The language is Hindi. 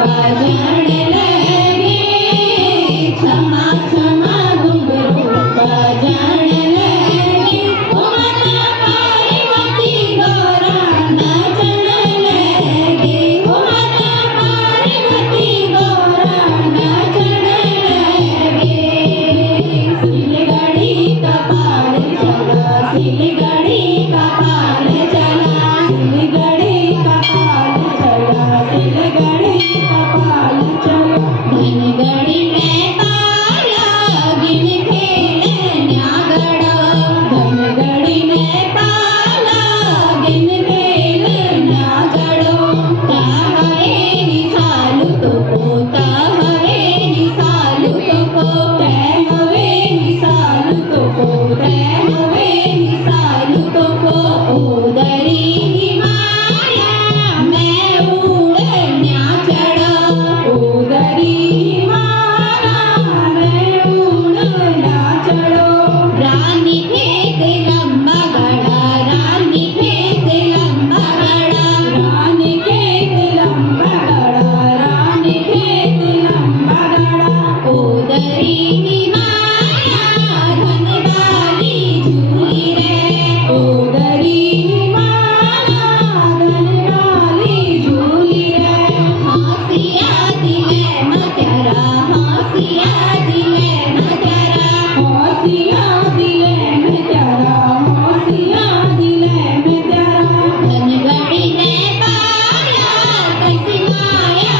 बाजण लगे क्षमा क्षमा घुंघरू बाजण लगे ओ माता पार्वती गौरा नाचण लगे ओ माता पार्वती गौरा नाचण लगे सिलगड़ी कपाल चला सिलगड़ी कपाल चला सिलगड़ी कपाल चला सिलगड़ी कपाल चला धनगड़ी में पाला गिन खेल न्यागड़ा धनगड़ी में पाला गिन खेल न्यागड़ो ता हवे निसालु तो पोता हवे निसालु तो पोते हवे निसालु तो पोते हवे निसालु तो पो ओदरी हिमालय मैं उड़न्या चढ़ा ओदरी हिमालय मैं उड़न्या चढ़ो रानी भेद लंबा गड़ा रानी भेद लंबा गड़ा रानी भेद लंबा गड़ा रानी भेद लंबा गड़ा ओदरी हिमालय धनवाली झूली रे ओदरी हिमालय धनवाली झूली रे हंसिया दिले मत्यारा हंसिया दिले मत्यारा हंसिया दिले मत्यारा हंसिया दिले मत्यारा धनगड़ी ने पाया कैसी माया